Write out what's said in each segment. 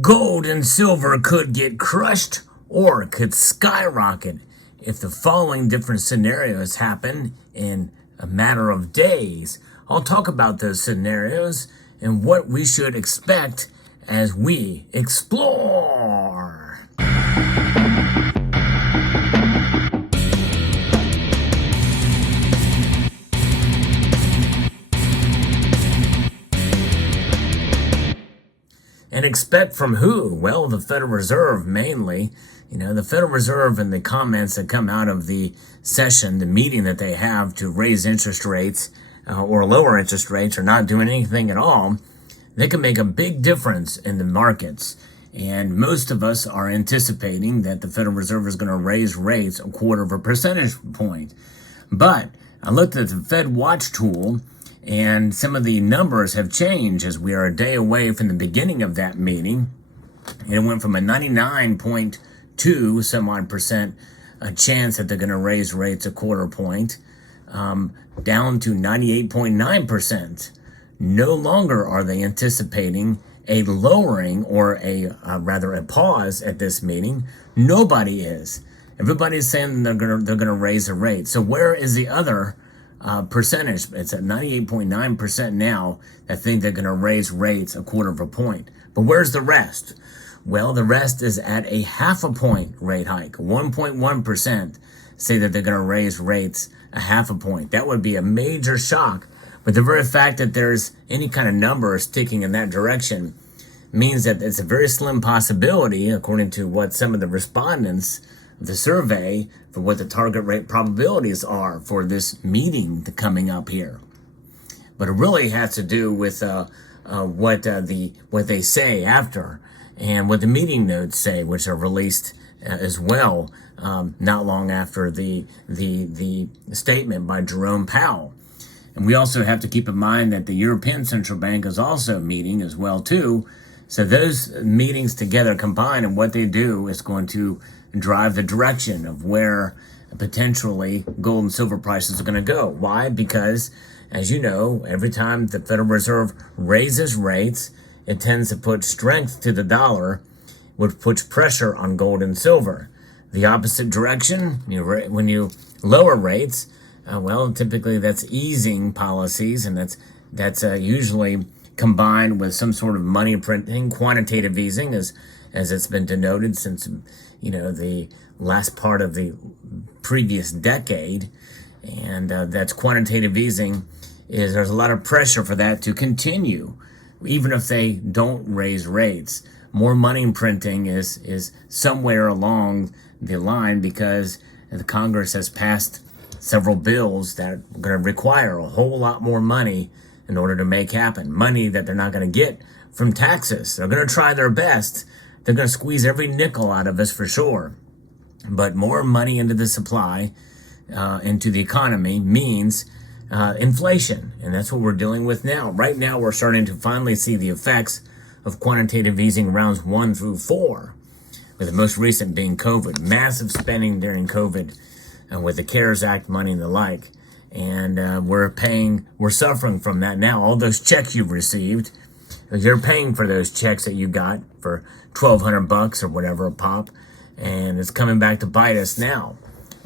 Gold and silver could get crushed or could skyrocket if the following different scenarios happen in a matter of days. I'll talk about those scenarios and what we should expect as we explore. And expect from who? Well, the Federal Reserve mainly. The Federal Reserve and the comments that come out of the session, the meeting that they have to raise interest rates or lower interest rates or not doing anything at all, they can make a big difference in the markets. And most of us are anticipating that the Federal Reserve is going to raise rates 1/4 percentage point. But I looked at the Fed Watch tool, and some of the numbers have changed as we are a day away from the beginning of that meeting. It went from a 99.2 some odd percent a chance that they're going to raise rates 1/4 point down to 98.9%. No longer are they anticipating a lowering or rather a pause at this meeting. Nobody is. Everybody's saying they're gonna raise the rate. So where is the other percentage? It's at 98.9% now that think they're going to raise rates 1/4 point. But where's the rest? Well, the rest is at a 1/2 point rate hike. 1.1% say that they're going to raise rates 1/2 point. That would be a major shock. But the very fact that there's any kind of number sticking in that direction means that it's a very slim possibility, according to what some of the respondents the survey, for what the target rate probabilities are for this meeting coming up here. But it really has to do with what they say after and what the meeting notes say, which are released as well not long after the statement by Jerome Powell. And we also have to keep in mind that the European Central Bank is also meeting as well too. So those meetings together combined, and what they do is going to drive the direction of where potentially gold and silver prices are going to go. Why? Because, as you know, every time the Federal Reserve raises rates, it tends to put strength to the dollar, which puts pressure on gold and silver. The opposite direction, when you lower rates, well, typically that's easing policies, and that's usually combined with some sort of money printing, quantitative easing, as it's been denoted since the last part of the previous decade. And that's quantitative easing. There's a lot of pressure for that to continue, even if they don't raise rates. More money printing is somewhere along the line, because the Congress has passed several bills that are going to require a whole lot more money in order to make happen. Money that they're not going to get from taxes. They're going to try their best. They're going to squeeze every nickel out of us for sure. But more money into the supply, into the economy, means inflation. And that's what we're dealing with now. Right now, we're starting to finally see the effects of quantitative easing rounds 1 through 4, with the most recent being COVID. Massive spending during COVID, with the CARES Act money and the like. And we're suffering from that now. All those checks you've received, you're paying for those checks that you got for $1,200 or whatever a pop, and it's coming back to bite us now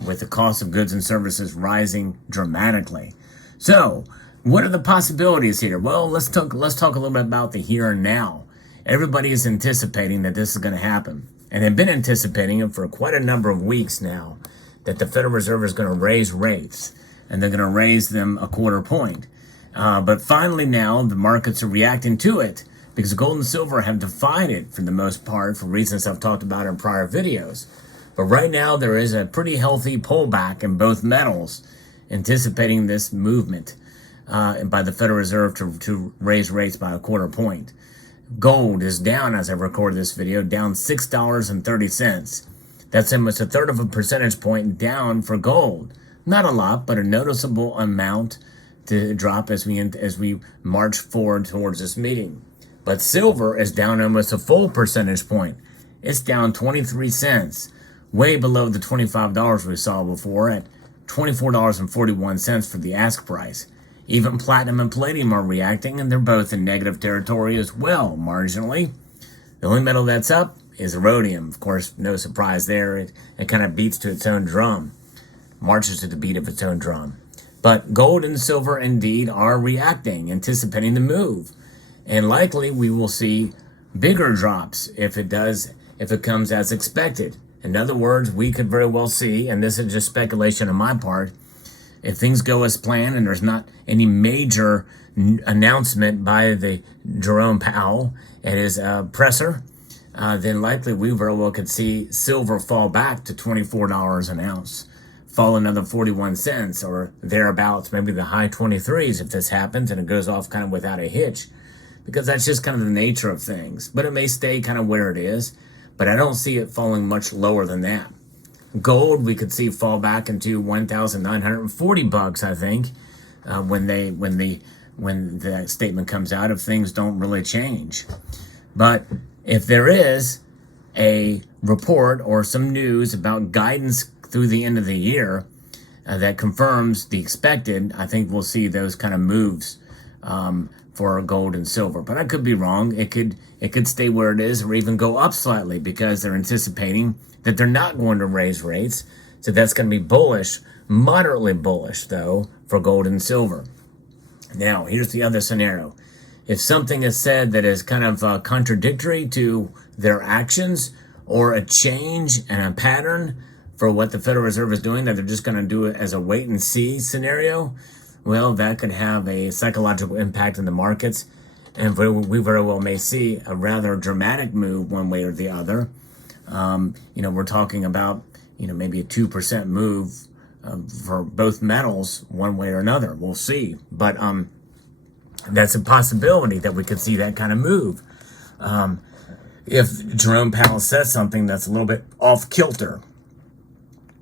with the cost of goods and services rising dramatically. So, what are the possibilities here? Well, let's talk a little bit about the here and now. Everybody is anticipating that this is going to happen, and they've been anticipating it for quite a number of weeks now, that the Federal Reserve is going to raise rates, and they're going to raise them 1/4 point. But finally now, the markets are reacting to it, because gold and silver have defied it for the most part, for reasons I've talked about in prior videos. But right now, there is a pretty healthy pullback in both metals, anticipating this movement by the Federal Reserve to raise rates by 1/4 point. Gold is down, as I record this video, down $6.30. That's almost 1/3 of a percentage point down for gold. Not a lot, but a noticeable amount to drop as we march forward towards this meeting. But silver is down almost a full percentage point. It's down 23 cents, way below the $25 we saw before, at $24.41 for the ask price. Even platinum and palladium are reacting, and they're both in negative territory as well, marginally. The only metal that's up is rhodium. Of course, no surprise there. It kind of beats to its own drum, marches to the beat of its own drum. But gold and silver indeed are reacting, anticipating the move. And likely we will see bigger drops if it comes as expected. In other words, we could very well see, and this is just speculation on my part, if things go as planned and there's not any major announcement by the Jerome Powell and his presser, then likely we very well could see silver fall back to $24 an ounce, fall another 41 cents or thereabouts, maybe the high 23s if this happens and it goes off kind of without a hitch, because that's just kind of the nature of things. But it may stay kind of where it is, but I don't see it falling much lower than that. Gold, we could see fall back into $1,940, I think, when the statement comes out, if things don't really change. But if there is a report or some news about guidance through the end of the year that confirms the expected, I think we'll see those kind of moves for gold and silver. But I could be wrong. It could stay where it is or even go up slightly because they're anticipating that they're not going to raise rates. So that's going to be bullish, moderately bullish, though, for gold and silver. Now, here's the other scenario. If something is said that is kind of contradictory to their actions or a change and a pattern for what the Federal Reserve is doing, that they're just going to do it as a wait-and-see scenario, well, that could have a psychological impact in the markets. And we very well may see a rather dramatic move one way or the other. We're talking about, maybe a 2% move for both metals one way or another. We'll see. But that's a possibility that we could see that kind of move. If Jerome Powell says something that's a little bit off kilter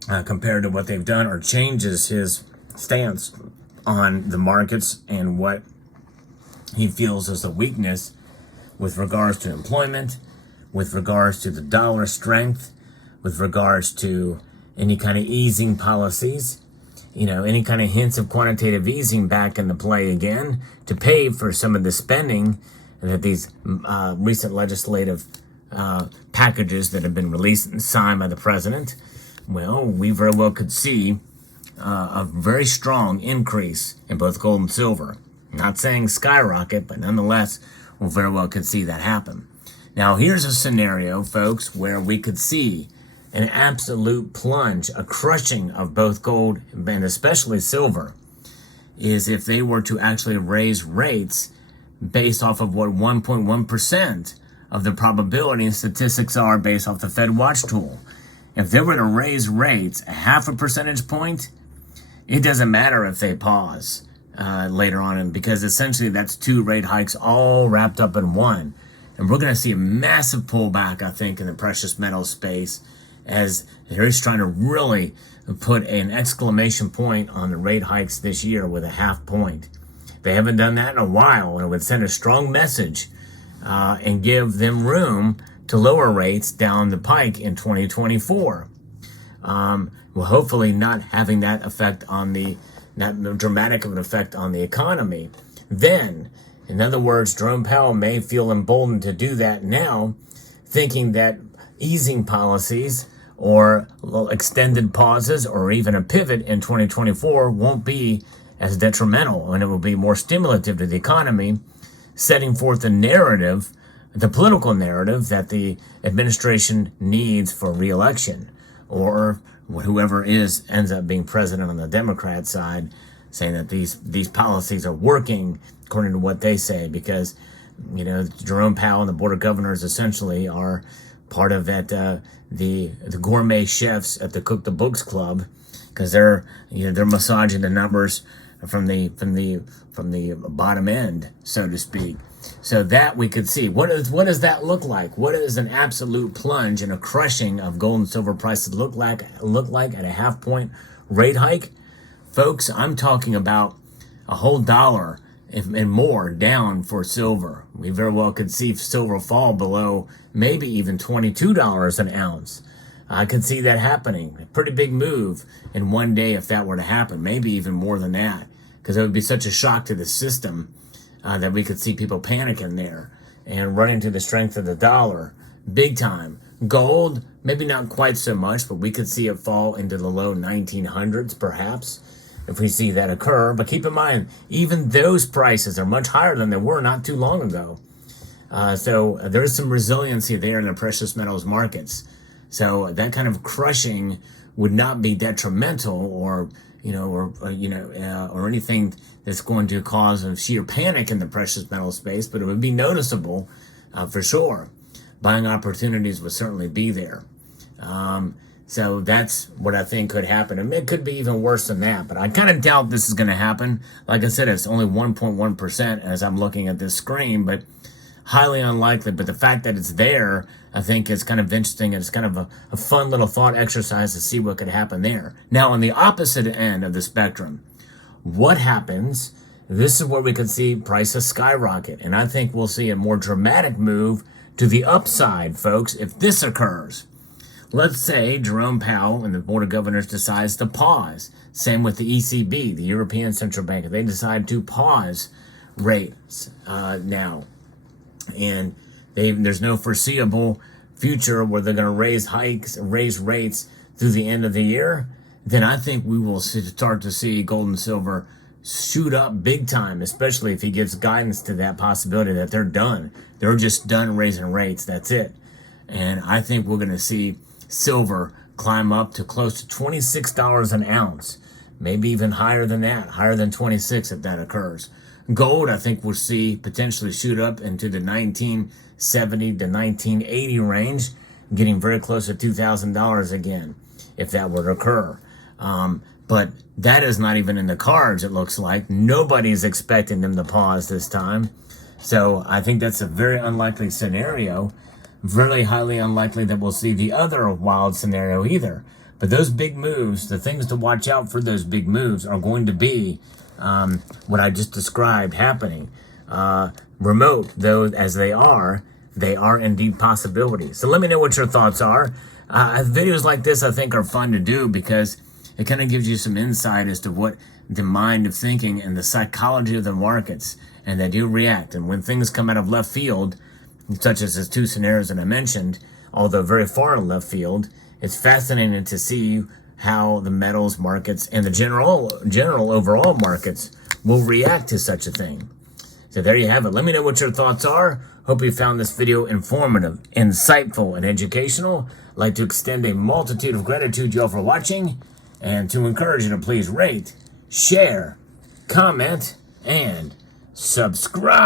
compared to what they've done, or changes his stance on the markets and what he feels is a weakness with regards to employment, with regards to the dollar strength, with regards to any kind of easing policies, any kind of hints of quantitative easing back into play again to pay for some of the spending that these recent legislative packages that have been released and signed by the president. Well, we very well could see a very strong increase in both gold and silver. I'm not saying skyrocket, but nonetheless, we very well could see that happen. Now, here's a scenario, folks, where we could see an absolute plunge, a crushing of both gold and especially silver, is if they were to actually raise rates based off of what 1.1% of the probability and statistics are based off the Fed Watch tool. If they were to raise rates a half a percentage point, it doesn't matter if they pause later on, because essentially that's 2 rate hikes all wrapped up in one. And we're going to see a massive pullback, I think, in the precious metal space, as they're just trying to really put an exclamation point on the rate hikes this year with a half point. They haven't done that in a while, and it would send a strong message and give them room to lower rates down the pike in 2024. Well, hopefully not having that effect on not dramatic of an effect on the economy. Then, in other words, Jerome Powell may feel emboldened to do that now, thinking that easing policies or extended pauses or even a pivot in 2024 won't be as detrimental, and it will be more stimulative to the economy, setting forth the narrative, the political narrative that the administration needs for re-election, or whoever ends up being president on the Democrat side, saying that these policies are working according to what they say, because Jerome Powell and the Board of Governors essentially are part of that the gourmet chefs at the Cook the Books Club, because they're massaging the numbers from the bottom end, so to speak. So that we could see. What does that look like? What does an absolute plunge and a crushing of gold and silver prices look like at a half point rate hike? Folks, I'm talking about a whole dollar and more down for silver. We very well could see silver fall below maybe even $22 an ounce. I could see that happening. A pretty big move in one day if that were to happen, maybe even more than that, because it would be such a shock to the system that we could see people panicking there. and running to the strength of the dollar big time. Gold, maybe not quite so much, but we could see it fall into the low 1900s perhaps if we see that occur. But keep in mind, even those prices are much higher than they were not too long ago. So there's some resiliency there in the precious metals markets. So that kind of crushing would not be detrimental or anything that's going to cause a sheer panic in the precious metal space, but it would be noticeable for sure. Buying opportunities would certainly be there. So that's what I think could happen. And it could be even worse than that, but I kind of doubt this is going to happen. Like I said, it's only 1.1% as I'm looking at this screen, but highly unlikely. But the fact that it's there, I think is kind of interesting. And it's kind of a fun little thought exercise to see what could happen there. Now, on the opposite end of the spectrum, what happens? This is where we could see prices skyrocket. And I think we'll see a more dramatic move to the upside, folks, if this occurs. Let's say Jerome Powell and the Board of Governors decides to pause. Same with the ECB, the European Central Bank. They decide to pause rates now. And there's no foreseeable future where they're going to raise rates through the end of the year. Then I think we will start to see gold and silver shoot up big time, especially if he gives guidance to that possibility that they're done. They're just done raising rates. That's it. And I think we're going to see silver climb up to close to $26 an ounce, maybe even higher than that, higher than 26 if that occurs. Gold, I think we'll see potentially shoot up into the 1970 to 1980 range, getting very close to $2,000 again, if that were to occur. But that is not even in the cards, it looks like. Nobody's expecting them to pause this time. So I think that's a very unlikely scenario. Very highly unlikely that we'll see the other wild scenario either. But those big moves, the things to watch out for those big moves are going to be what I just described happening. Remote, though, as they are indeed possibilities. So let me know what your thoughts are. Videos like this, I think, are fun to do because it kind of gives you some insight as to what the mind of thinking and the psychology of the markets, and they do react. And when things come out of left field, such as the two scenarios that I mentioned, although very far in left field, it's fascinating to see how the metals markets and the general overall markets will react to such a thing. So there you have it. Let me know what your thoughts are. Hope you found this video informative, insightful, and educational. I'd like to extend a multitude of gratitude to you all for watching, and to encourage you to please rate, share, comment, and subscribe.